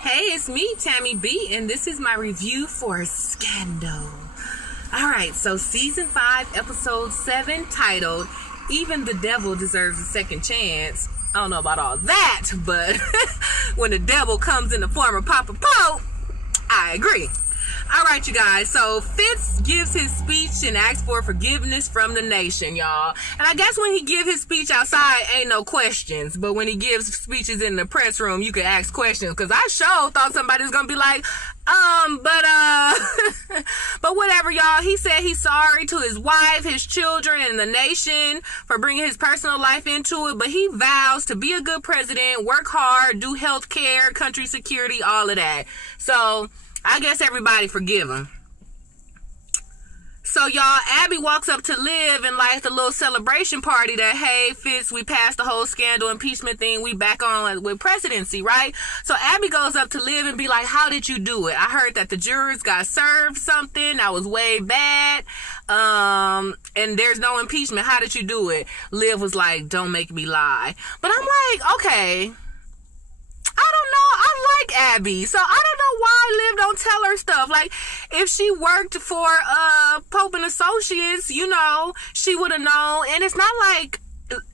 Hey, it's me, Tammy B, and this is my review for Scandal. Alright, so Season 5, Episode 7, titled, Even the Devil Deserves a Second Chance. I don't know about all that, but when the devil comes in the form of Papa Pope, I agree. Alright, you guys, so Fitz gives his speech and asks for forgiveness from the nation, y'all. And I guess when he give his speech outside, ain't no questions. But when he gives speeches in the press room, you can ask questions. Because I sure thought somebody was going to be like, but whatever, y'all. He said he's sorry to his wife, his children, and the nation for bringing his personal life into it. But he vows to be a good president, work hard, do health care, country security, all of that. So I guess everybody forgive him. So y'all, Abby walks up to Liv and like the little celebration party that, hey, Fitz, we passed the whole scandal impeachment thing. We back on with presidency, right? So Abby goes up to Liv and be like, how did you do it? I heard that the jurors got served something that was way bad. And there's no impeachment. How did you do it? Liv was like, don't make me lie. But I'm like, okay, I don't know. I like Abby, so I don't know why Liv don't tell her stuff. Like, if she worked for Pope and Associates, you know, she would have known. And it's not like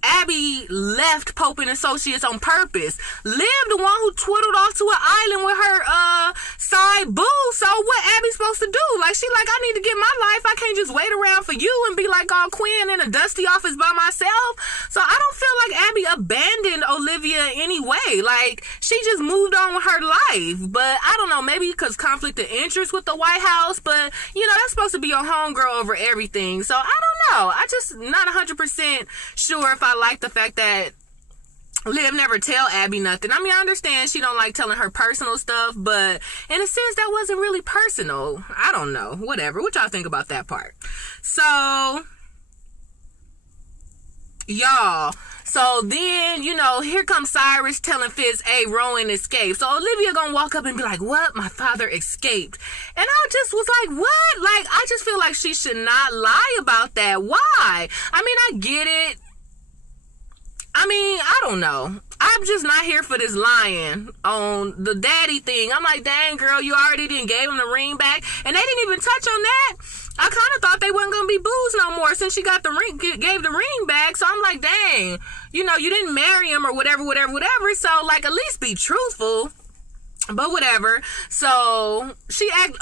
Abby left Pope and Associates on purpose. Liv, the one who twiddled off to an island with her side boo. So what Abby's supposed to do? Like, she like, I need to get my life. I can't just wait around for you and be like all Quinn in a dusty office by myself. So I don't feel like Abby abandoned Olivia anyway. Like, she just moved on with her life. But I don't know, maybe because conflict of interest with the White House. But, you know, that's supposed to be your homegirl over everything. So I don't know. I just not 100% sure if I like the fact that Liv never tell Abby nothing. I mean, I understand she don't like telling her personal stuff, but in a sense that wasn't really personal. I don't know. Whatever. What y'all think about that part? So, y'all, so then, you know, here comes Cyrus telling Fitz, hey, Rowan escaped. So Olivia gonna walk up and be like, what? My father escaped. And I just was like, what? Like, I just feel like she should not lie about that. Why? I mean, I get it. I mean, I don't know. I'm just not here for this lying on the daddy thing. I'm like, dang, girl, you already didn't gave him the ring back. And they didn't even touch on that. I kind of thought they wasn't going to be booze no more since she got the ring, gave the ring back. So I'm like, dang, you know, you didn't marry him or whatever. So, like, at least be truthful. But whatever. So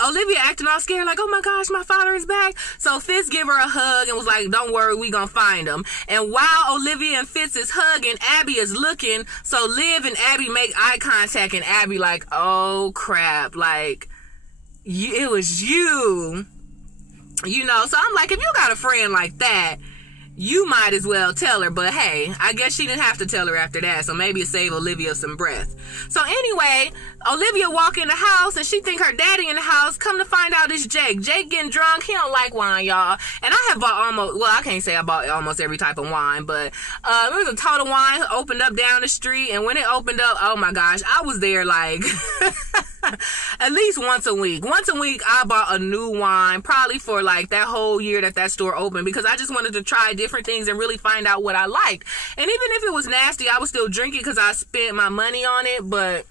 Olivia acting all scared, like, oh my gosh, my father is back. So Fitz give her a hug and was like, don't worry, we gonna find him. And while Olivia and Fitz is hugging, Abby is looking. So Liv and Abby make eye contact, and Abby like, oh crap, like, it was you. You know, so I'm like, if you got a friend like that, you might as well tell her. But hey, I guess she didn't have to tell her after that, so maybe it saved Olivia some breath. So anyway, Olivia walk in the house and she think her daddy in the house. Come to find out it's Jake. Jake getting drunk. He don't like wine, y'all. And I have bought almost, well, I can't say I bought almost every type of wine, but there was a Total Wine opened up down the street, and when it opened up, oh my gosh, I was there like at least once a week. Once a week, I bought a new wine, probably for like that whole year that store opened, because I just wanted to try different things and really find out what I liked. And even if it was nasty, I would still drink it because I spent my money on it. But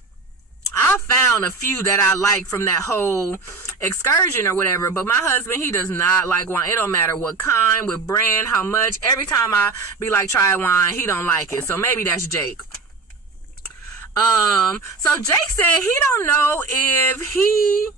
I found a few that I liked from that whole excursion or whatever. But my husband, he does not like wine. It don't matter what kind, what brand, how much. Every time I be like, try wine, he don't like it. So maybe that's Jake. So Jake said he don't know if he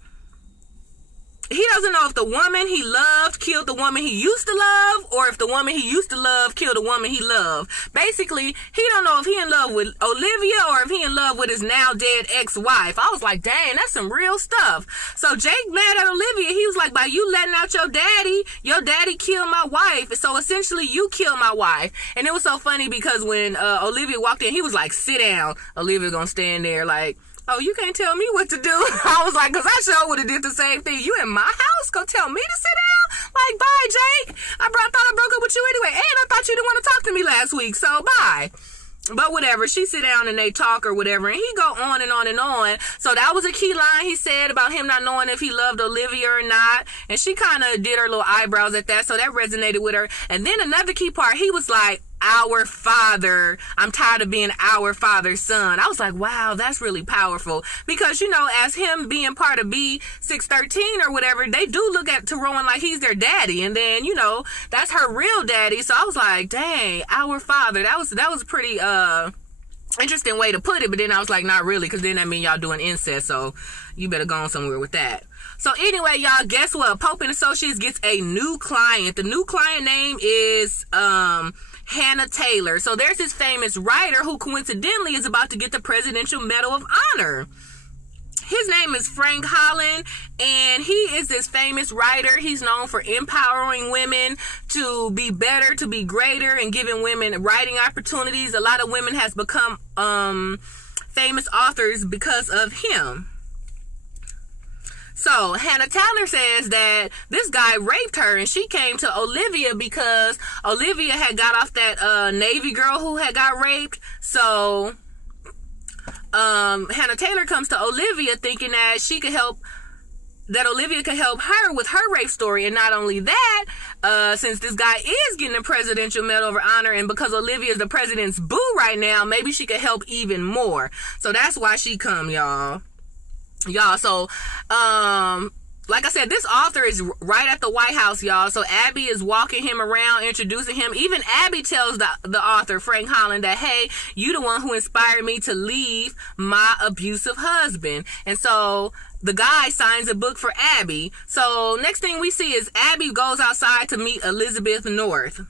doesn't know if the woman he loved killed the woman he used to love, or if the woman he used to love killed the woman he loved. Basically, he don't know if he in love with Olivia or if he in love with his now dead ex-wife. I was like, dang, that's some real stuff. So Jake mad at Olivia. He was like, by you letting out your daddy killed my wife. So essentially, you killed my wife. And it was so funny because when Olivia walked in, he was like, sit down. Olivia gonna stand there like, oh, you can't tell me what to do. I was like, because I sure would have did the same thing. You in my house? Go tell me to sit down? Like, bye, Jake. I thought I broke up with you anyway. And I thought you didn't want to talk to me last week. So, bye. But whatever, she sit down and they talk or whatever, and he go on and on and on. So that was a key line he said about him not knowing if he loved Olivia or not. And she kind of did her little eyebrows at that, so that resonated with her. And then another key part, he was like, our father. I'm tired of being our father's son. I was like, wow, that's really powerful. Because, you know, as him being part of B613 or whatever, they do look at to Rowan like he's their daddy. And then, you know, that's her real daddy. So I was like, dang, our father. That was pretty interesting way to put it. But then I was like, not really, because then that means y'all doing incest. So you better go on somewhere with that. So anyway, y'all, guess what? Pope and Associates gets a new client. The new client name is Hannah Taylor. So there's this famous writer who coincidentally is about to get the Presidential Medal of Honor. His name is Frank Holland, and he is this famous writer. He's known for empowering women to be better, to be greater, and giving women writing opportunities. A lot of women has become famous authors because of him. So Hannah Taylor says that this guy raped her, and she came to Olivia because Olivia had got off that Navy girl who had got raped. So Hannah Taylor comes to Olivia thinking that she could help, that Olivia could help her with her rape story. And not only that, since this guy is getting a Presidential Medal of Honor, and because Olivia is the president's boo right now, maybe she could help even more. So that's why she come, y'all. So like I said, this author is right at the White House, y'all. So Abby is walking him around, introducing him. Even Abby tells the author, Frank Holland, that, hey, you the one who inspired me to leave my abusive husband. And so the guy signs a book for Abby. So next thing we see is Abby goes outside to meet Elizabeth North.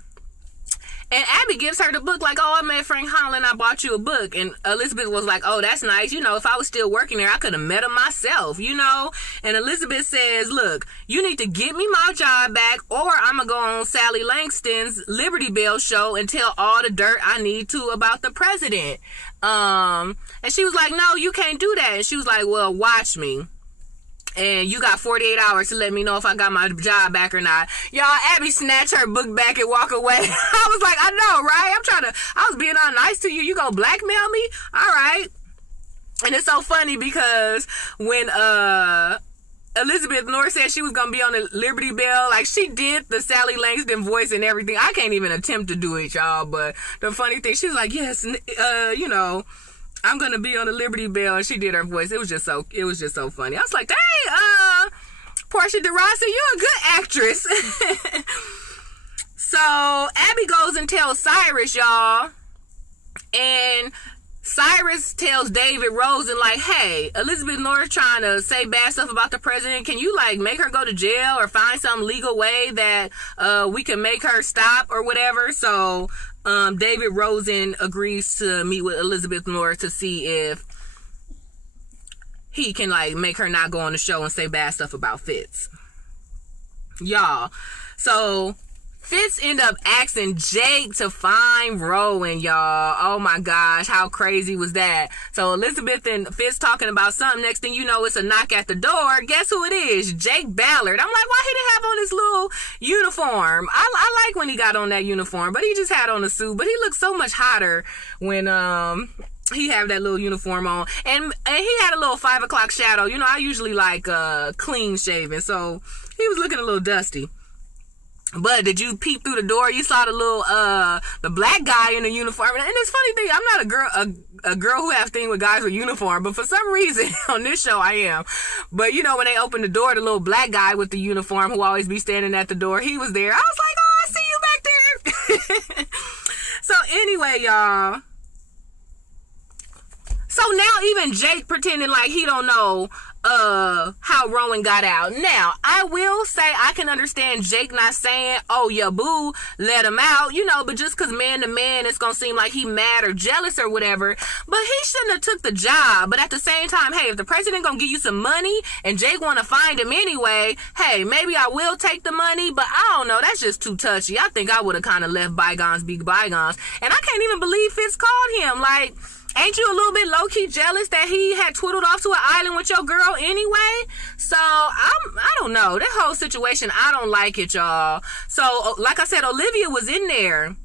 And Abby gives her the book like, oh, I met Frank Holland, I bought you a book. And Elizabeth was like, oh, that's nice. You know, if I was still working there, I could have met him myself, you know. And Elizabeth says, look, you need to get me my job back, or I'm going to go on Sally Langston's Liberty Bell show and tell all the dirt I need to about the president. And she was like, no, you can't do that. And she was like, well, watch me. And you got 48 hours to let me know if I got my job back or not. Y'all, Abby snatched her book back and walk away. I was like, I know, right? I was being all nice to you. You gonna blackmail me? All right. And it's so funny because when Elizabeth North said she was gonna be on the Liberty Bell, like, she did the Sally Langston voice and everything. I can't even attempt to do it, y'all. But the funny thing, she was like, yes, you know, I'm gonna be on the Liberty Bell, and she did her voice. It was just so funny. I was like, hey, Portia de Rossi, you're a good actress. So Abby goes and tells Cyrus, y'all, and Cyrus tells David Rosen, like, hey, Elizabeth North trying to say bad stuff about the president. Can you, like, make her go to jail or find some legal way that we can make her stop or whatever? So David Rosen agrees to meet with Elizabeth North to see if he can, like, make her not go on the show and say bad stuff about Fitz. Y'all. So Fitz end up asking Jake to find Rowan, y'all. Oh my gosh, how crazy was that? So Elizabeth and Fitz talking about something. Next thing you know, it's a knock at the door. Guess who it is? Jake Ballard. I'm like, why he didn't have on his little uniform? I like when he got on that uniform, but he just had on a suit. But he looked so much hotter when he had that little uniform on. And he had a little 5 o'clock shadow. You know, I usually like clean shaven, so he was looking a little dusty. But did you peep through the door? You saw the little, the black guy in the uniform. And this funny thing, I'm not a girl who has thing with guys with uniform, but for some reason on this show I am. But you know, when they opened the door, the little black guy with the uniform who always be standing at the door, he was there. I was like, oh, I see you back there. So anyway, y'all. So now even Jake pretending like he don't know how Rowan got out. Now, I will say I can understand Jake not saying, oh, your boo let him out, you know, but just because man to man, it's going to seem like he mad or jealous or whatever. But he shouldn't have took the job. But at the same time, hey, if the president going to give you some money and Jake want to find him anyway, hey, maybe I will take the money, but I don't know. That's just too touchy. I think I would have kind of left bygones be bygones. And I can't even believe Fitz called him. Like, ain't you a little bit low-key jealous that he had twiddled off to an island with your girl anyway? So, I don't know. That whole situation, I don't like it, y'all. So, like I said, Olivia was in there.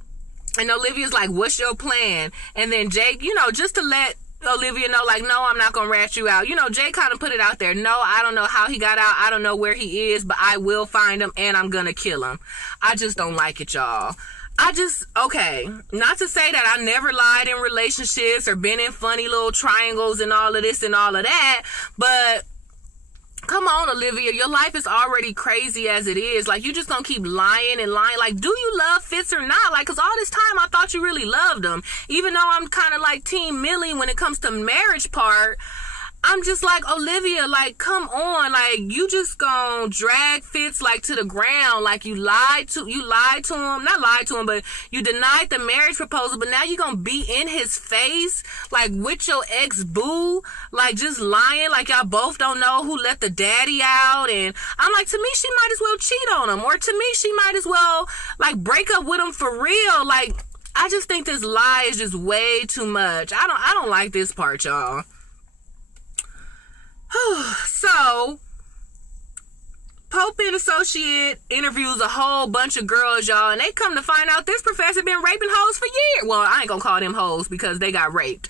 And Olivia's like, what's your plan? And then Jake, you know, just to let Olivia know, like, no, I'm not going to rat you out. You know, Jake kind of put it out there. No, I don't know how he got out. I don't know where he is, but I will find him and I'm going to kill him. I just don't like it, y'all. okay, not to say that I never lied in relationships or been in funny little triangles and all of this and all of that, but come on, Olivia, your life is already crazy as it is. Like, you just gonna keep lying and lying. Like, do you love Fitz or not? Like, because all this time I thought you really loved him. Even though I'm kind of like Team Millie when it comes to marriage part, I'm just like, Olivia, like, come on. Like, you just gonna drag Fitz, like, to the ground. Like, you lied to him. Not lied to him, but you denied the marriage proposal. But now you gonna be in his face, like, with your ex-boo. Like, just lying. Like, y'all both don't know who let the daddy out. And I'm like, to me, she might as well cheat on him. Or to me, she might as well, like, break up with him for real. Like, I just think this lie is just way too much. I don't like this part, y'all. So, Pope and Associate interviews a whole bunch of girls, y'all, and they come to find out this professor been raping hoes for years. Well, I ain't gonna call them hoes because they got raped.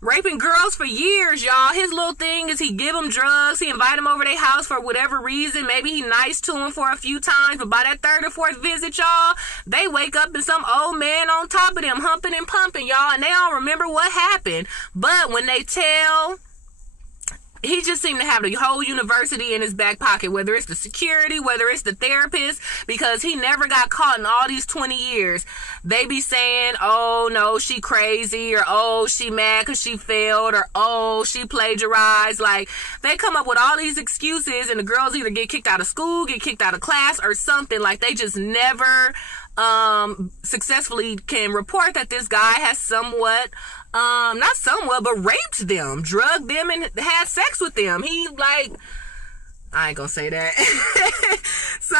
Raping girls for years, y'all. His little thing is he give them drugs, he invite them over their house for whatever reason. Maybe he nice to them for a few times, but by that third or fourth visit, y'all, they wake up and some old man on top of them humping and pumping, y'all, and they don't remember what happened. But when they tell, he just seemed to have the whole university in his back pocket, whether it's the security, whether it's the therapist, because he never got caught in all these 20 years. They be saying, oh, no, she crazy, or oh, she mad because she failed, or oh, she plagiarized. Like, they come up with all these excuses, and the girls either get kicked out of school, get kicked out of class, or something. Like, they just never successfully can report that this guy has somewhat, not somewhat, but raped them, drugged them, and had sex with them. He, like, I ain't gonna say that. So,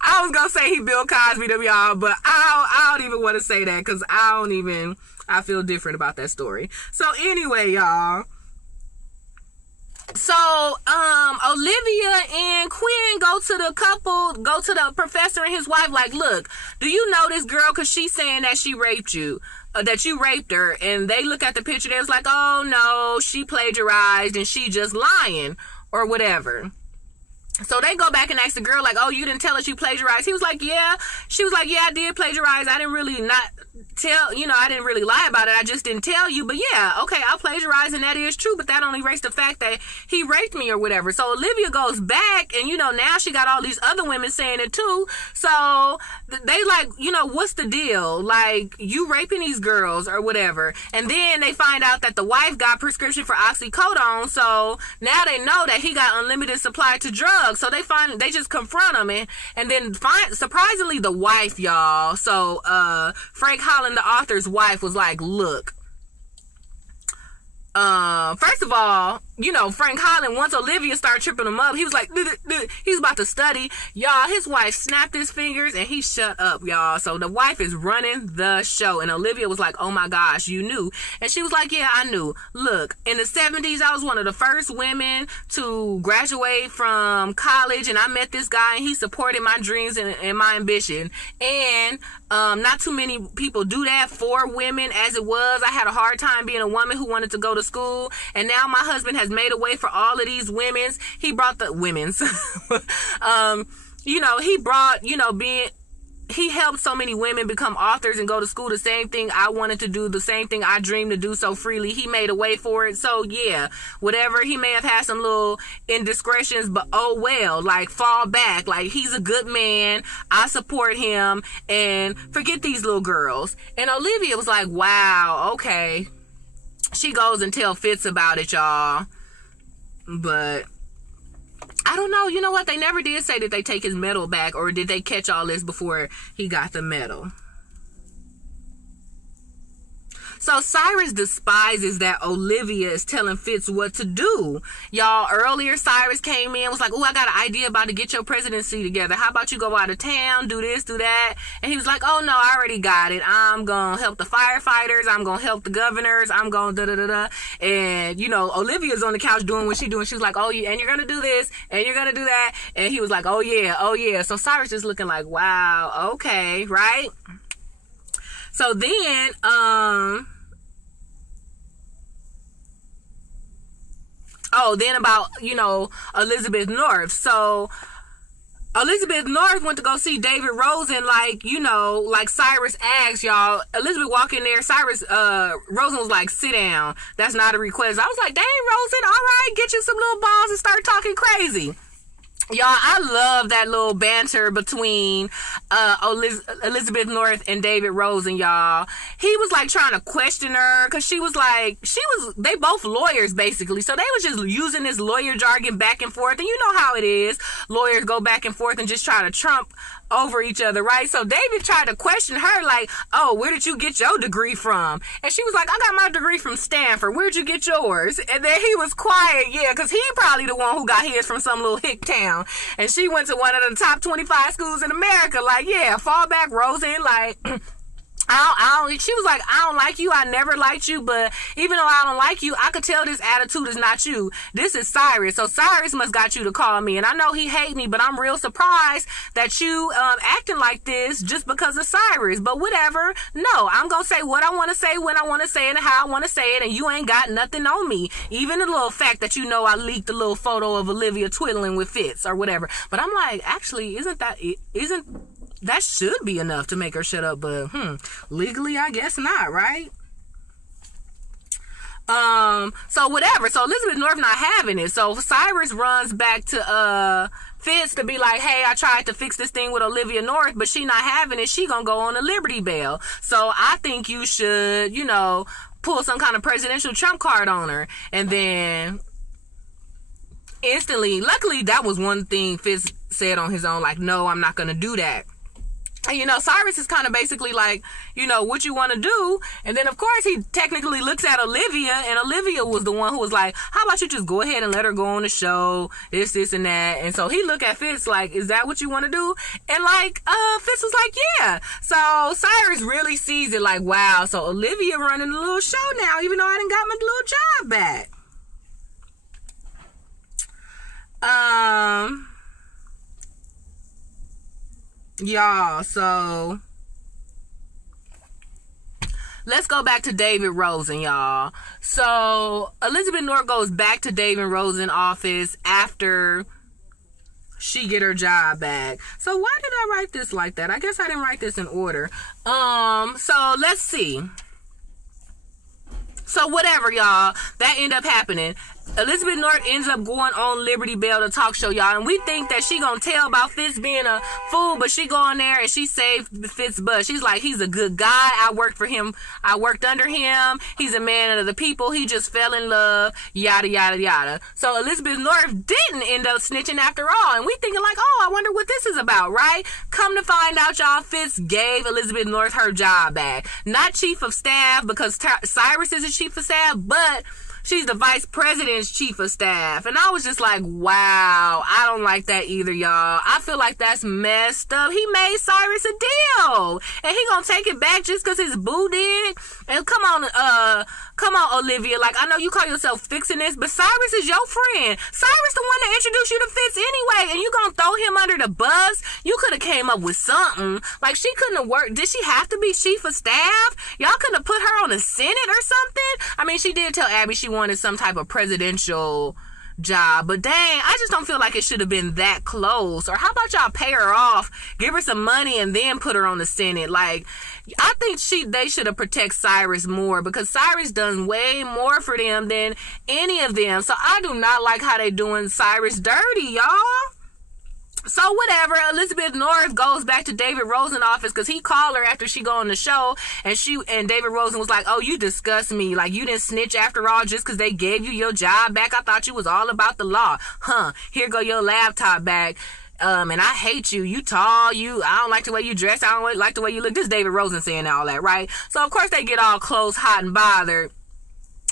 I was gonna say he Bill Cosby to y'all, but I don't even want to say that, because I feel different about that story. So, anyway, y'all. So, Olivia and Quinn go to the professor and his wife, like, look, do you know this girl? Because she's saying that she raped you, that you raped her. And they look at the picture, they was like, oh, no, she plagiarized and she just lying or whatever. So they go back and ask the girl, like, oh, you didn't tell us you plagiarized? He was like, yeah. She was like, yeah, I did plagiarize. I didn't really I didn't really lie about it. I just didn't tell you. But yeah, okay, I plagiarized, and that is true. But that only erased the fact that he raped me or whatever. So Olivia goes back, and, now she got all these other women saying it too. So they like, what's the deal? Like, you raping these girls or whatever. And then they find out that the wife got prescription for oxycodone. So now they know that he got unlimited supply to drugs. So they just confront him, and then surprisingly the wife, y'all. So Frank Holland, the author's wife, was like, look, first of all, Frank Holland, once Olivia started tripping him up, he was like, he's about to study. Y'all, his wife snapped his fingers and he shut up, y'all. So the wife is running the show. And Olivia was like, oh my gosh, you knew? And she was like, yeah, I knew. Look, in the 70s, I was one of the first women to graduate from college, and I met this guy, and he supported my dreams and my ambition. And not too many people do that for women as it was. I had a hard time being a woman who wanted to go to school, and now my husband has made a way for all of these women's. He brought the women's. He helped so many women become authors and go to school. The same thing I wanted to do, the same thing I dreamed to do so freely. He made a way for it. So yeah, whatever, he may have had some little indiscretions, but oh well, like, fall back. Like, he's a good man. I support him, and forget these little girls. And Olivia was like, wow, okay. She goes and tells Fitz about it, y'all. But I don't know. You know what? They never did say that they take his medal back, or did they catch all this before he got the medal? So Cyrus despises that Olivia is telling Fitz what to do. Y'all, earlier Cyrus came in, was like, oh, I got an idea about to get your presidency together. How about you go out of town, do this, do that? And he was like, oh, no, I already got it. I'm going to help the firefighters. I'm going to help the governors. I'm going to da-da-da-da. And, Olivia's on the couch doing what she's doing. She was like, oh, yeah, and you're going to do this, and you're going to do that. And he was like, oh, yeah, oh, yeah. So Cyrus is looking like, wow, okay, right? So then, then about, Elizabeth North. So Elizabeth North went to go see David Rosen, like, you know, like Cyrus asked, y'all. Elizabeth walked in there. Cyrus, Rosen was like, sit down. That's not a request. I was like, dang, Rosen, all right, get you some little balls and start talking crazy. Y'all, I love that little banter between Elizabeth North and David Rosen, y'all. He was like trying to question her because they both lawyers basically. So they was just using this lawyer jargon back and forth. And you know how it is. Lawyers go back and forth and just try to trump over each other, right? So David tried to question her like, oh, where did you get your degree from? And she was like, I got my degree from Stanford. Where'd you get yours? And then he was quiet, yeah, because he probably the one who got his from some little hick town. And she went to one of the top 25 schools in America. Like, yeah, fall back, Rosen. Like, she was like, I don't like you. I never liked you. But even though I don't like you, I could tell this attitude is not you. This is Cyrus. So Cyrus must got you to call me. And I know he hate me, but I'm real surprised that you acting like this just because of Cyrus. But whatever. No, I'm going to say what I want to say when I want to say it and how I want to say it. And you ain't got nothing on me. Even the little fact that you know I leaked a little photo of Olivia twiddling with Fitz or whatever. But I'm like, actually, that should be enough to make her shut up, but legally I guess not, right? So whatever. So Elizabeth North not having it. So Cyrus runs back to Fitz to be like, hey, I tried to fix this thing with Olivia North, but she not having it. She gonna go on a Liberty Bell. So I think you should, you know, pull some kind of presidential trump card on her. And then instantly, luckily that was one thing Fitz said on his own, like, no, I'm not gonna do that. And, you know, Cyrus is kind of basically like, you know, what you want to do. And then, of course, he technically looks at Olivia, and Olivia was the one who was like, how about you just go ahead and let her go on the show, this, and that. And so he looked at Fitz like, is that what you want to do? And, like, Fitz was like, yeah. So Cyrus really sees it like, wow, so Olivia running a little show now, even though I done got my little job back. Y'all, so let's go back to David Rosen, y'all. So Elizabeth North goes back to David Rosen's office after she get her job back. So why did I write this like that? I guess I didn't write this in order. So let's see. So whatever, y'all, that ended up happening. Elizabeth North ends up going on Liberty Bell, the talk show, y'all. And we think that she gonna tell about Fitz being a fool, but she go in there and she saved Fitz butt. She's like, he's a good guy. I worked for him. I worked under him. He's a man of the people. He just fell in love, yada, yada, yada. So Elizabeth North didn't end up snitching after all. And we thinking like, oh, I wonder what this is about, right? Come to find out, y'all, Fitz gave Elizabeth North her job back. Not chief of staff, because Cyrus is a chief of staff, but she's the vice president's chief of staff. And I was just like, wow, I don't like that either, y'all. I feel like that's messed up. He made Cyrus a deal, and he gonna take it back just because his boo did? And come on, Olivia. Like, I know you call yourself fixing this, but Cyrus is your friend. Cyrus the one that introduced you to Fitz anyway, and you gonna throw him under the bus? You could have came up with something. Like, she couldn't have worked. Did she have to be chief of staff? Y'all could have put her on the Senate or something? I mean, she did tell Abby she wanted some type of presidential job, but dang, I just don't feel like it should have been that close. Or how about y'all pay her off, give her some money, and then put her on the Senate? Like, I think they should have protected Cyrus more, because Cyrus done way more for them than any of them. So I do not like how they doing Cyrus dirty, y'all. So whatever, Elizabeth North goes back to David Rosen's office because he called her after she go on the show, and David Rosen was like, oh, you disgust me. Like, you didn't snitch after all just because they gave you your job back. I thought you was all about the law. Here go your laptop back. And I hate you. You tall. I don't like the way you dress. I don't like the way you look. This is David Rosen saying all that, right? So of course they get all close, hot, and bothered.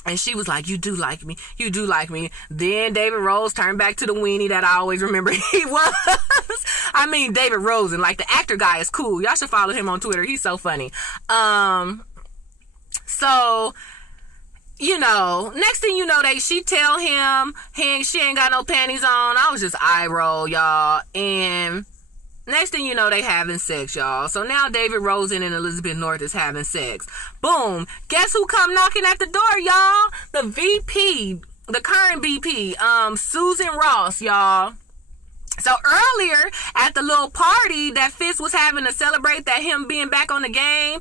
And she was like, you do like me. You do like me. Then David Rose turned back to the weenie that I always remember he was. I mean, David Rosen, like, the actor guy is cool. Y'all should follow him on Twitter. He's so funny. So, you know, next thing you know, she tell him she ain't got no panties on. I was just eye roll, y'all. And next thing you know, they having sex, y'all. So now David Rosen and Elizabeth North is having sex. Boom. Guess who come knocking at the door, y'all? The VP, the current VP, Susan Ross, y'all. So earlier at the little party that Fitz was having to celebrate that him being back on the game,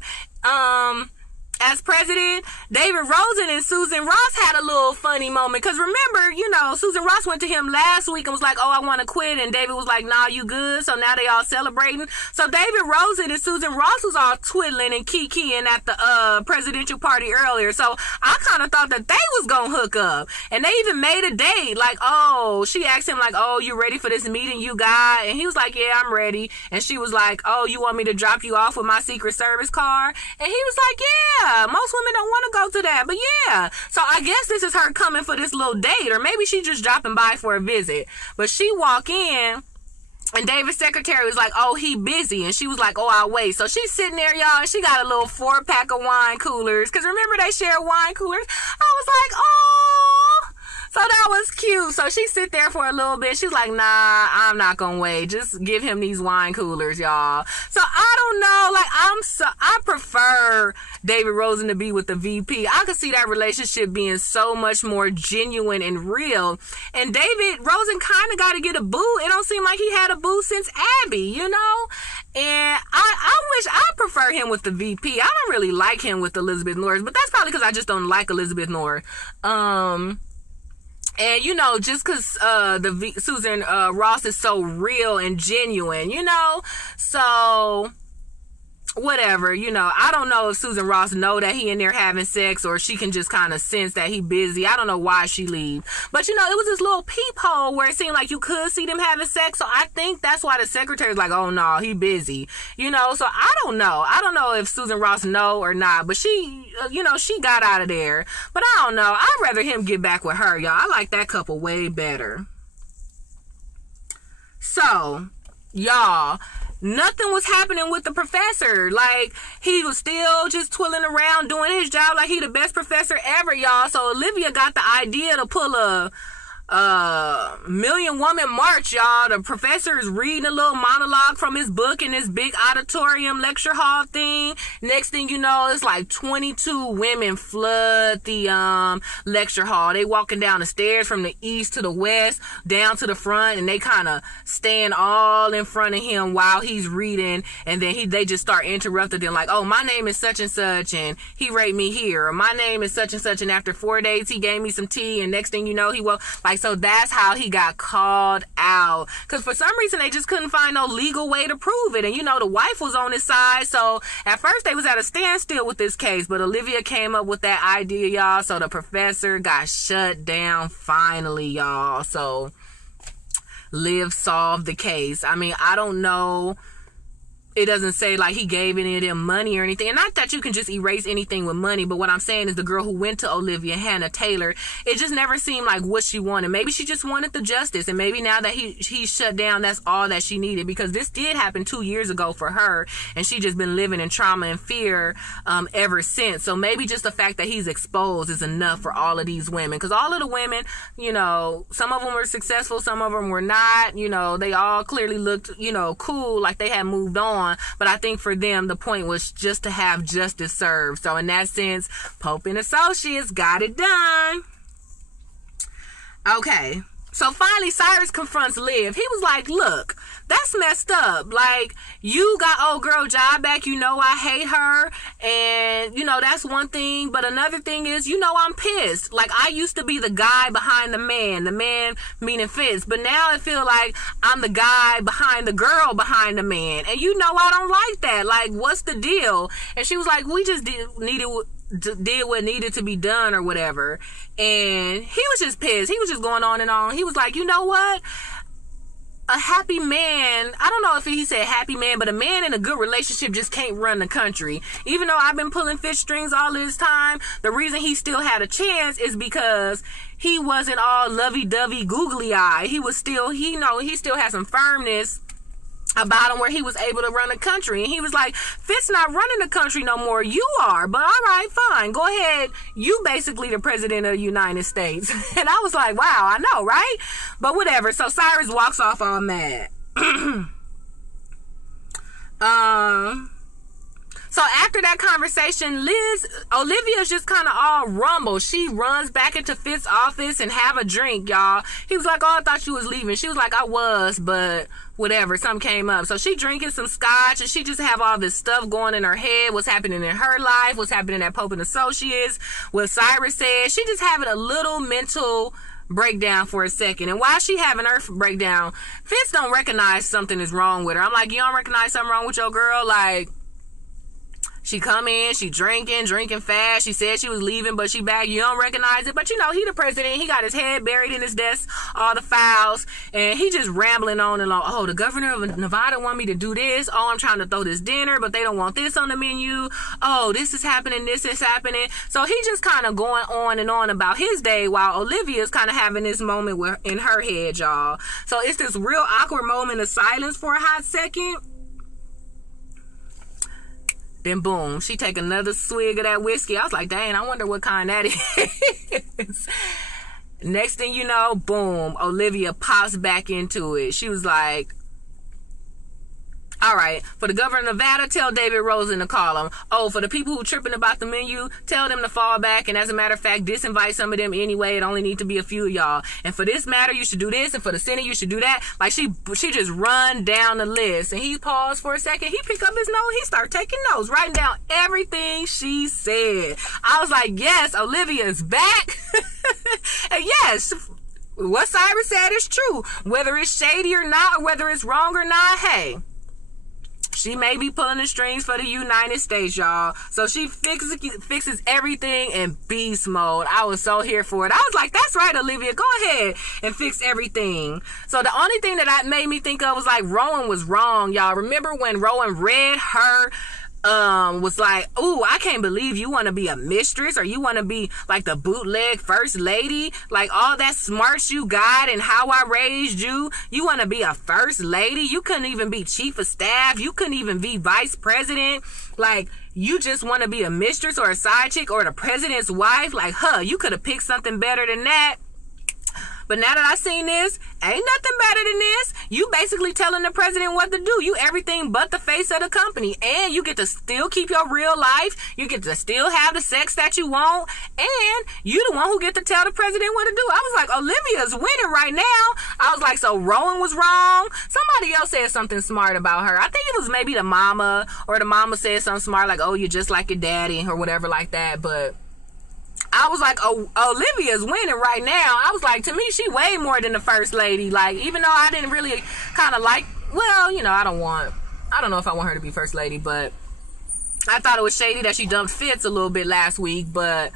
as president, David Rosen and Susan Ross had a little funny moment. Because remember, you know, Susan Ross went to him last week and was like, oh, I want to quit. And David was like, nah, you good. So now they all celebrating. So David Rosen and Susan Ross was all twiddling and kikiing at the presidential party earlier. So I kind of thought that they was going to hook up. And they even made a date. Like, oh, she asked him like, oh, you ready for this meeting you got? And he was like, yeah, I'm ready. And she was like, oh, you want me to drop you off with my Secret Service car? And he was like, yeah. Most women don't want to go to that, but yeah. So I guess this is her coming for this little date, or maybe she just dropping by for a visit. But she walk in, and David's secretary was like, oh, he busy. And she was like, oh, I'll wait. So she's sitting there, y'all, and she got a little 4-pack of wine coolers. Because remember, they share wine coolers. I was like, oh. So that was cute. So she sit there for a little bit. She's like, nah, I'm not gonna wait. Just give him these wine coolers, y'all. So I don't know. Like, I prefer David Rosen to be with the VP. I could see that relationship being so much more genuine and real. And David Rosen kind of got to get a boo. It don't seem like he had a boo since Abby, you know? And I wish I prefer him with the VP. I don't really like him with Elizabeth Norris, but that's probably because I just don't like Elizabeth Norris. And, you know, just because Susan Ross is so real and genuine, you know? So, whatever, you know. I don't know if Susan Ross know that he in there having sex, or she can just kind of sense that he busy. I don't know why she leave. But, you know, it was this little peephole where it seemed like you could see them having sex. So I think that's why the secretary's like, oh, no, he busy. You know, so I don't know. I don't know if Susan Ross know or not. But she, you know, she got out of there. But I don't know. I'd rather him get back with her, y'all. I like that couple way better. So, y'all, nothing was happening with the professor. Like, he was still just twirling around doing his job like he the best professor ever, y'all. So Olivia got the idea to pull a Million Woman March, y'all. The professor is reading a little monologue from his book in this big auditorium lecture hall thing. Next thing you know, it's like 22 women flood the lecture hall. They walking down the stairs from the east to the west, down to the front, and they kind of stand all in front of him while he's reading. And then they just start interrupting them like, oh, my name is such and such, and he raped me here. Or my name is such and such, and after 4 days, he gave me some tea, and next thing you know, he will like. So that's how he got called out. Because for some reason, they just couldn't find no legal way to prove it. And, you know, the wife was on his side. So at first, they was at a standstill with this case. But Olivia came up with that idea, y'all. So the professor got shut down finally, y'all. So Liv solved the case. I mean, I don't know. It doesn't say like he gave any of them money or anything. And not that you can just erase anything with money, but what I'm saying is the girl who went to Olivia, Hannah Taylor, it just never seemed like what she wanted. Maybe she just wanted the justice, and maybe now that he shut down, that's all that she needed, because this did happen 2 years ago for her, and she just been living in trauma and fear ever since. So maybe just the fact that he's exposed is enough for all of these women, because all of the women, you know, some of them were successful, some of them were not. You know, they all clearly looked, you know, cool, like they had moved on. But I think for them, the point was just to have justice served. So in that sense, Pope and Associates got it done. Okay. So finally, Cyrus confronts Liv. He was like, look, that's messed up. Like, you got old girl job back. You know I hate her. And, you know, that's one thing. But another thing is, you know, I'm pissed. Like, I used to be the guy behind the man meaning Fitz. But now I feel like I'm the guy behind the girl behind the man. And you know I don't like that. Like, what's the deal? And she was like, we just did what needed to be done or whatever. And he was just pissed. He was just going on and on. He was like, you know what? A happy man, I don't know if he said happy man, but a man in a good relationship just can't run the country. Even though I've been pulling fish strings all this time, the reason he still had a chance is because he wasn't all lovey-dovey, googly-eyed. He was still, he still had some firmness about him where he was able to run the country. And he was like, Fitz not running the country no more. You are. But all right, fine. Go ahead. You basically the president of the United States. And I was like, wow, I know, right? But whatever. So Cyrus walks off all mad. So after that conversation, Olivia's just kind of all rumbled. She runs back into Fitz's office and have a drink, y'all. He was like, oh, I thought you was leaving. She was like, I was, but whatever, something came up. So she drinking some scotch, and she just have all this stuff going in her head, what's happening in her life, what's happening at Pope and Associates, what Cyrus said. She just having a little mental breakdown for a second. And while she having her breakdown, Fitz don't recognize something is wrong with her. I'm like, you don't recognize something wrong with your girl? Like, she come in, she drinking fast. She said she was leaving, but she back. You don't recognize it. But you know, he the president. He got his head buried in his desk, all the files. And he just rambling on and on. Oh, the governor of Nevada want me to do this. Oh, I'm trying to throw this dinner, but they don't want this on the menu. Oh, this is happening. This is happening. So he just kind of going on and on about his day while Olivia's kind of having this moment in her head, y'all. So it's this real awkward moment of silence for a hot second. Then boom, she take another swig of that whiskey. I was like, dang, I wonder what kind that is. Next thing you know, boom, Olivia pops back into it. She was like, all right, for the governor of Nevada, tell David Rosen to call him. Oh, for the people who tripping about the menu, tell them to fall back. And as a matter of fact, disinvite some of them anyway. It only need to be a few of y'all. And for this matter, you should do this. And for the Senate, you should do that. Like, she just run down the list. And he paused for a second. He picked up his note. He started taking notes, writing down everything she said. I was like, yes, Olivia's back. And yes, what Cyrus said is true. Whether it's shady or not, or whether it's wrong or not, hey, she may be pulling the strings for the United States, y'all. So she fixes everything in beast mode. I was so here for it. I was like, that's right, Olivia. Go ahead and fix everything. So the only thing that made me think of was like, Rowan was wrong, y'all. Remember when Rowan read her was like, ooh, I can't believe you want to be a mistress, or you want to be like the bootleg first lady, like all that smarts you got and how I raised you. You want to be a first lady? You couldn't even be chief of staff. You couldn't even be vice president. Like, you just want to be a mistress or a side chick or the president's wife? Like, you could have picked something better than that. But now that I seen this, ain't nothing better than this. You basically telling the president what to do. You everything but the face of the company. And you get to still keep your real life. You get to still have the sex that you want. And you the one who get to tell the president what to do. I was like, Olivia's winning right now. I was like, so Rowan was wrong. Somebody else said something smart about her. I think it was maybe the mama, or the mama said something smart like, oh, you're just like your daddy, or whatever like that. But I was like, oh, Olivia's winning right now. I was like, to me, she way more than the first lady. Like, even though I didn't really kind of like, well, you know, I don't know if I want her to be first lady, but I thought it was shady that she dumped Fitz a little bit last week. But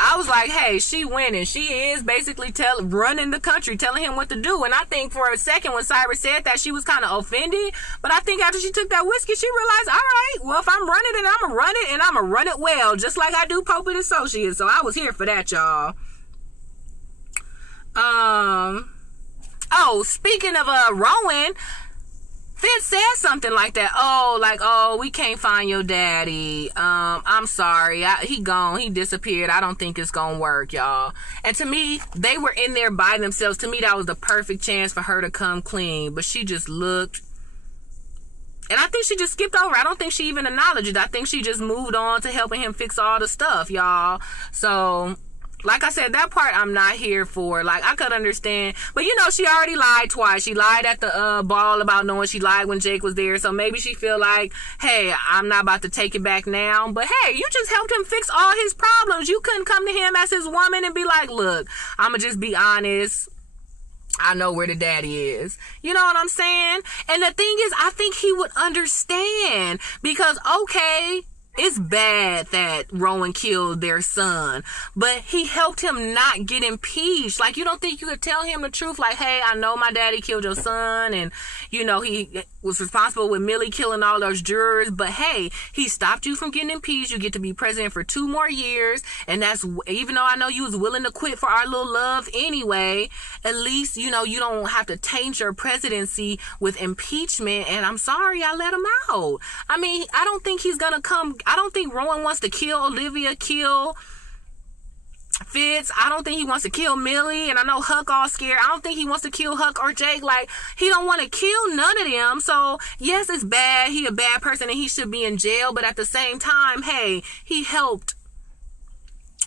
I was like, hey, she winning. She is basically running the country, telling him what to do. And I think for a second when Cyrus said that, she was kind of offended. But I think after she took that whiskey, she realized, all right, well, if I'm running it, I'm going to run it, and I'm going to run it well, just like I do Pope and Associates. So I was here for that, y'all. Oh, speaking of Rowan, Fitz said something like that. Oh, we can't find your daddy. I'm sorry. He gone. He disappeared. I don't think it's gonna work, y'all. And to me, they were in there by themselves. To me, that was the perfect chance for her to come clean. But she just looked. And I think she just skipped over. I don't think she even acknowledged it. I think she just moved on to helping him fix all the stuff, y'all. So, like I said, that part I'm not here for. Like, I could understand. But, you know, she already lied twice. She lied at the ball about knowing she lied when Jake was there. So maybe she feel like, hey, I'm not about to take it back now. But, hey, you just helped him fix all his problems. You couldn't come to him as his woman and be like, look, I'm going to just be honest. I know where the daddy is. You know what I'm saying? And the thing is, I think he would understand. Because, okay, it's bad that Rowan killed their son, but he helped him not get impeached. Like, you don't think you could tell him the truth? Like, hey, I know my daddy killed your son, and, you know, he was responsible with Millie killing all those jurors, but hey, he stopped you from getting impeached. You get to be president for 2 more years, and that's, even though I know you was willing to quit for our little love anyway, at least, you know, you don't have to taint your presidency with impeachment, and I'm sorry I let him out. I mean, I don't think he's gonna come. I don't think Rowan wants to kill Olivia, kill Fitz, I don't think he wants to kill Millie, and I know Huck all scared. I don't think he wants to kill Huck or Jake. Like, he don't want to kill none of them. So yes, it's bad. He a bad person and he should be in jail, but at the same time, hey, he helped,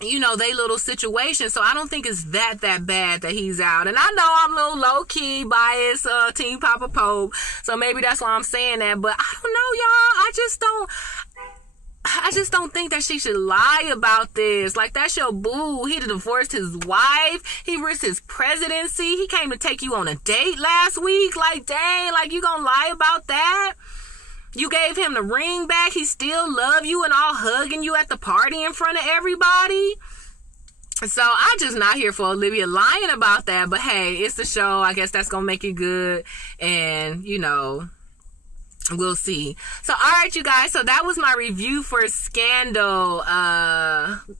you know, they little situation. So I don't think it's that bad that he's out. And I know I'm a little low-key biased, Team Papa Pope, so maybe that's why I'm saying that. But I don't know, y'all. I just don't think that she should lie about this. Like, that's your boo. He divorced his wife. He risked his presidency. He came to take you on a date last week. Like, dang, like, you gonna lie about that? You gave him the ring back. He still love you and all hugging you at the party in front of everybody. So I'm just not here for Olivia lying about that. But hey, it's the show. I guess that's gonna make it good. And, you know, we'll see. So, all right, you guys. So that was my review for Scandal,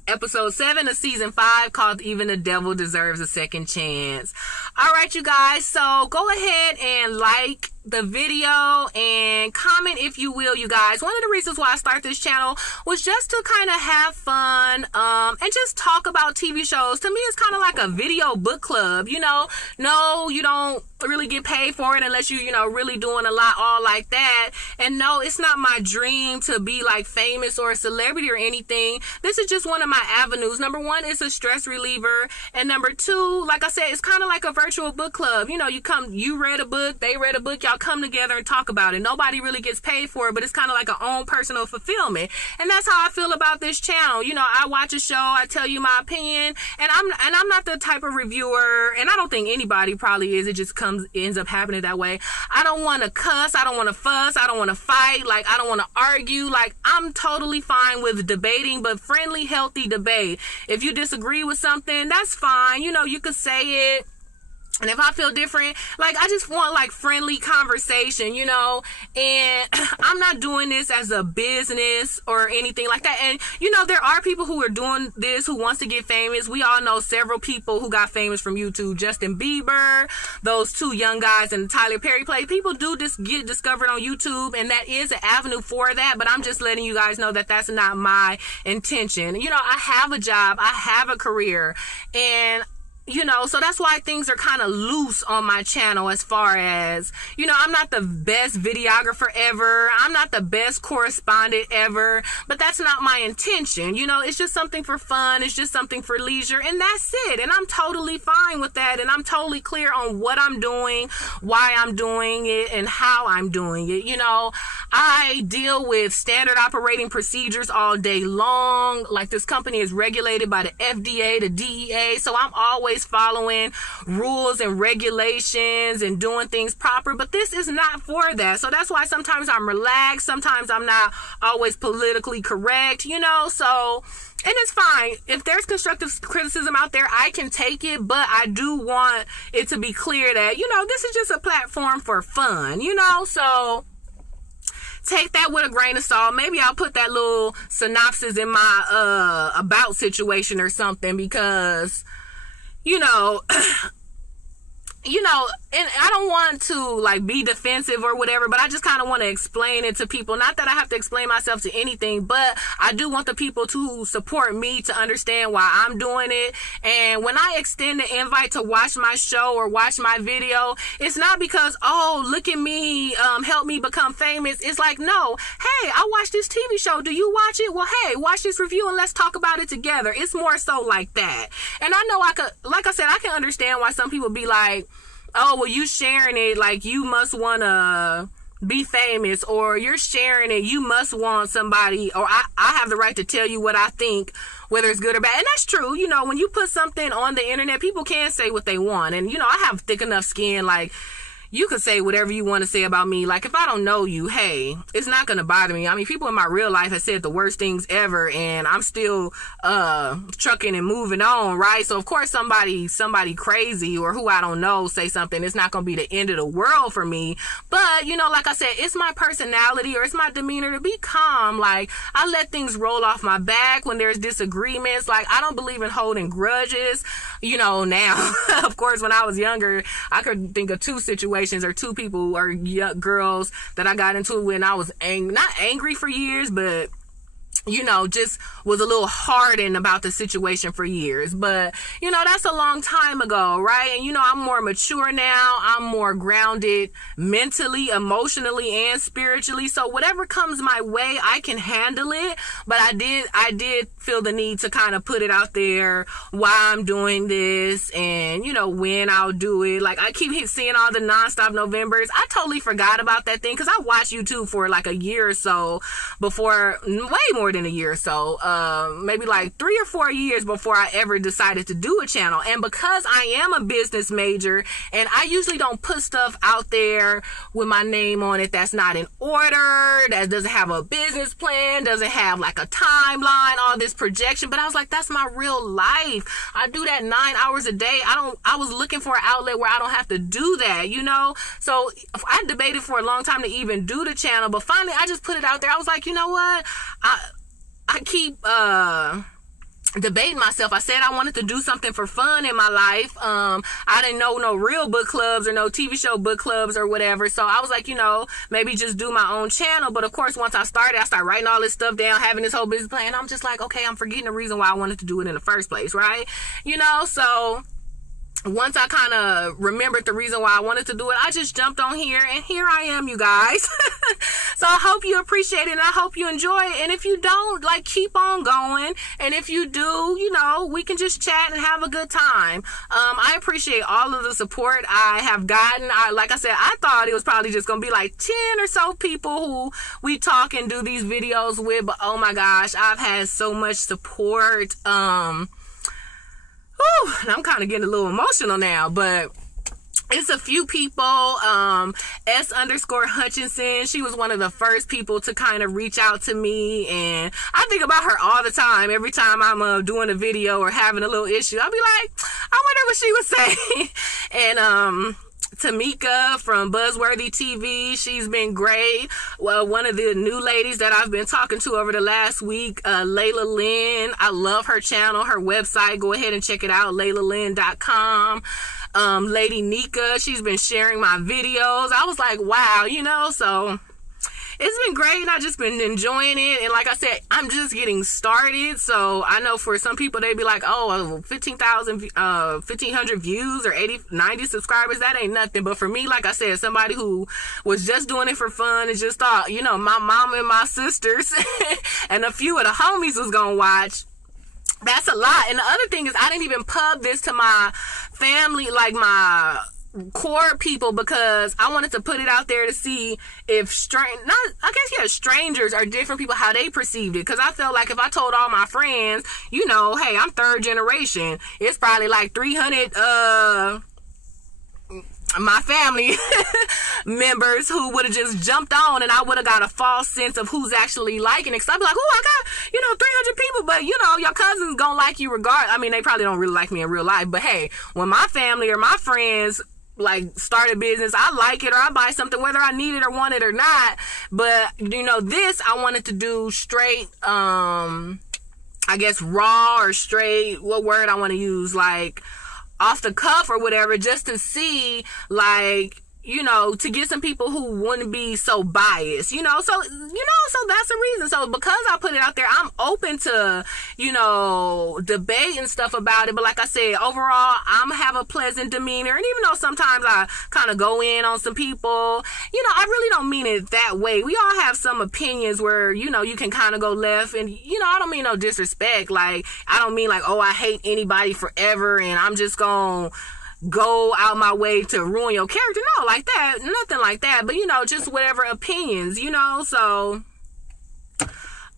episode 7 of season 5, called Even the Devil Deserves a Second Chance. All right, you guys. So go ahead and like the video and comment if you will, you guys. One of the reasons why I started this channel was just to kind of have fun and just talk about TV shows. To me, it's kind of like a video book club, you know. No, you don't really get paid for it unless you know, really doing a lot all like that. And no, it's not my dream to be like famous or a celebrity or anything. This is just one of my avenues. Number one, it's a stress reliever, and number two, like I said, it's kind of like a virtual book club. You know, you read a book, they read a book, y'all come together and talk about it. Nobody really gets paid for it, but it's kind of like a own personal fulfillment. And that's how I feel about this channel. You know, I watch a show, I tell you my opinion, and I'm not the type of reviewer, and I don't think anybody probably is. It just ends up happening that way. I don't want to cuss, I don't want to fuss, I don't want to fight, like I don't want to argue. Like, I'm totally fine with debating, but friendly, healthy debate. If you disagree with something, that's fine. You know, you could say it. And if I feel different, like, I just want like friendly conversation, you know, and I'm not doing this as a business or anything like that. And, you know, there are people who are doing this who wants to get famous. We all know several people who got famous from YouTube. Justin Bieber, those 2 young guys in the Tyler Perry play. People do get discovered on YouTube, and that is an avenue for that. But I'm just letting you guys know that that's not my intention. You know, I have a job, I have a career, and you know, so that's why things are kind of loose on my channel as far as, you know, I'm not the best videographer ever. I'm not the best correspondent ever, but that's not my intention. You know, it's just something for fun. It's just something for leisure, and that's it. And I'm totally fine with that. And I'm totally clear on what I'm doing, why I'm doing it, and how I'm doing it. You know, I deal with standard operating procedures all day long. Like, this company is regulated by the FDA, the DEA. So I'm always following rules and regulations and doing things proper, but this is not for that. So that's why sometimes I'm relaxed, sometimes I'm not always politically correct, you know. So, and it's fine. If there's constructive criticism out there, I can take it, but I do want it to be clear that, you know, this is just a platform for fun, you know. So take that with a grain of salt. Maybe I'll put that little synopsis in my about situation or something, because you know, and I don't want to like be defensive or whatever, but I just kind of want to explain it to people. Not that I have to explain myself to anything, but I do want the people to support me to understand why I'm doing it. And when I extend the invite to watch my show or watch my video, it's not because, oh, look at me, help me become famous. It's like, no, hey, I watched this TV show. Do you watch it? Well, hey, watch this review and let's talk about it together. It's more so like that. And I know like I said, I can understand why some people be like, oh, well, you sharing it, like, you must want to be famous, or you're sharing it, you must want somebody, or I have the right to tell you what I think, whether it's good or bad. And that's true. You know, when you put something on the internet, people can say what they want. And, you know, I have thick enough skin, like, you could say whatever you want to say about me. Like, if I don't know you, hey, it's not going to bother me. I mean, people in my real life have said the worst things ever, and I'm still trucking and moving on, right? So, of course, somebody crazy or who I don't know say something, it's not going to be the end of the world for me. But, you know, like I said, it's my personality or it's my demeanor to be calm. Like, I let things roll off my back when there's disagreements. Like, I don't believe in holding grudges, you know, now. Of course, when I was younger, I could think of 2 situations or 2 people or young girls that I got into it with, and I was not angry for years, but you know, just was a little hardened about the situation for years. But, you know, that's a long time ago, right? And, you know, I'm more mature now. I'm more grounded mentally, emotionally, and spiritually. So whatever comes my way, I can handle it. But I did feel the need to kind of put it out there why I'm doing this and, you know, when I'll do it. Like, I keep seeing all the nonstop Novembers. I totally forgot about that thing because I watched YouTube for like a year or so before, way more than a year or so, maybe like 3 or 4 years before I ever decided to do a channel. And because I am a business major and I usually don't put stuff out there with my name on it that's not in order, that doesn't have a business plan, doesn't have like a timeline, all this projection, but I was like, that's my real life. I do that 9 hours a day. I was looking for an outlet where I don't have to do that, you know? So I debated for a long time to even do the channel, but finally I just put it out there. I was like, you know what? I keep debating myself. I said I wanted to do something for fun in my life. I didn't know no real book clubs or no TV show book clubs or whatever. So I was like, you know, maybe just do my own channel. But of course, once I started writing all this stuff down, having this whole business plan. I'm just like, okay, I'm forgetting the reason why I wanted to do it in the first place, right? You know, so once I kind of remembered the reason why I wanted to do it, I just jumped on here, and here I am, you guys. So I hope you appreciate it, and I hope you enjoy it. And if you don't, like, keep on going. And if you do, you know, we can just chat and have a good time. I appreciate all of the support I have gotten. Like I said, I thought it was probably just going to be like 10 or so people who we talk and do these videos with. But oh my gosh, I've had so much support. I'm kind of getting a little emotional now, but it's a few people. S_Hutchinson, she was one of the first people to kind of reach out to me, and I think about her all the time. Every time I'm doing a video or having a little issue, I'll be like, I wonder what she would say. And Tamika from Buzzworthy TV, she's been great. Well, one of the new ladies that I've been talking to over the last week, Lailah Lynn, I love her channel, her website. Go ahead and check it out, LailahLynn.com. Lady Nyca, she's been sharing my videos. I was like, wow, you know, so it's been great. I've just been enjoying it. And like I said, I'm just getting started. So I know for some people, they'd be like, oh, 1,500 views or 90 subscribers. That ain't nothing. But for me, like I said, somebody who was just doing it for fun and just thought, you know, my mom and my sisters and a few of the homies was going to watch. That's a lot. And the other thing is, I didn't even pub this to my family, like my core people, because I wanted to put it out there to see if strangers or different people, how they perceived it. Because I felt like if I told all my friends, you know, hey, I'm third generation, it's probably like 300 my family members who would have just jumped on, and I would have got a false sense of who's actually liking it. Because I'd be like, oh, I got, you know, 300 people, but, you know, your cousins gonna like you regardless. I mean, they probably don't really like me in real life, but hey, when my family or my friends like start a business, I like it or I buy something whether I need it or want it or not. But, you know, this I wanted to do straight, I guess raw or straight, what word I want to use, like off the cuff or whatever, just to see, like, you know, to get some people who wouldn't be so biased, you know, so that's the reason. So because I put it out there, I'm open to, you know, debate and stuff about it. But like I said, overall, I'm have a pleasant demeanor. And even though sometimes I kind of go in on some people, you know, I really don't mean it that way. We all have some opinions where, you know, you can kind of go left, and, you know, I don't mean no disrespect. Like, I don't mean like, oh, I hate anybody forever and I'm just gonna go out my way to ruin your character. No, like that, nothing like that. But, you know, just whatever opinions, you know. So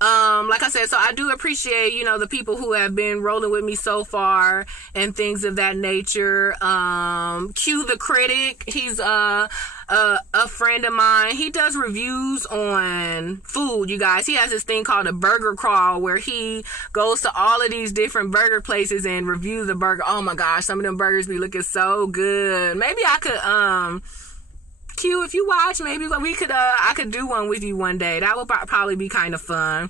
like I said, so I do appreciate, you know, the people who have been rolling with me so far and things of that nature. Q the Critic, he's a friend of mine. He does reviews on food, you guys. He has this thing called a burger crawl where he goes to all of these different burger places and reviews the burger. Oh my gosh, some of them burgers be looking so good. Maybe I could Q, if you watch, maybe we could I could do one with you one day. That would probably be kind of fun.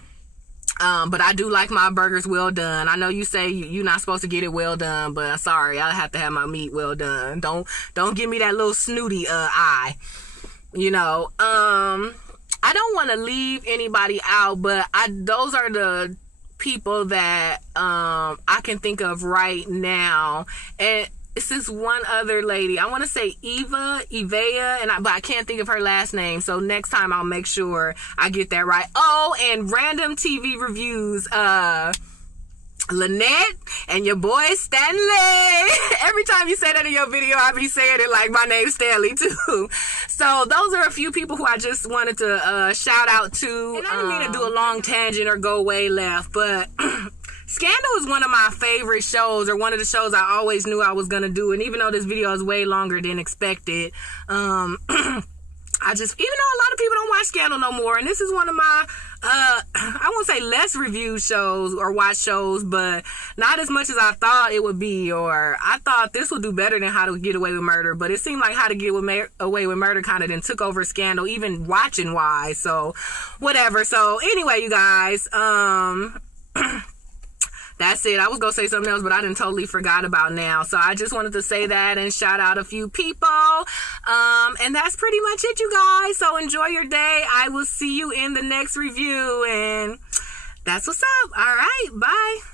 But I do like my burgers well done. I know you say you're not supposed to get it well done, but sorry, I have to have my meat well done. Don't give me that little snooty eye, you know. I don't want to leave anybody out, but those are the people that I can think of right now. And it's this one other lady. I want to say Evea, but I can't think of her last name. So next time I'll make sure I get that right. Oh, and random TV reviews. Lynette and your boy Stanley. Every time you say that in your video, I be saying it like my name's Stanley too. So those are a few people who I just wanted to shout out to. And I didn't mean to do a long tangent or go way left, but Scandal is one of my favorite shows, or one of the shows I always knew I was gonna do. And even though this video is way longer than expected, I just, even though a lot of people don't watch Scandal no more, and this is one of my, I won't say less reviewed shows or watch shows, but not as much as I thought it would be, or I thought this would do better than How to Get Away with Murder, but it seemed like How to Get Away with Murder kind of then took over Scandal, even watching wise, so whatever. So anyway, you guys, that's it. I was going to say something else, but I didn't totally forgot about now. So I just wanted to say that and shout out a few people. And that's pretty much it, you guys. So enjoy your day. I will see you in the next review. And that's what's up. All right. Bye.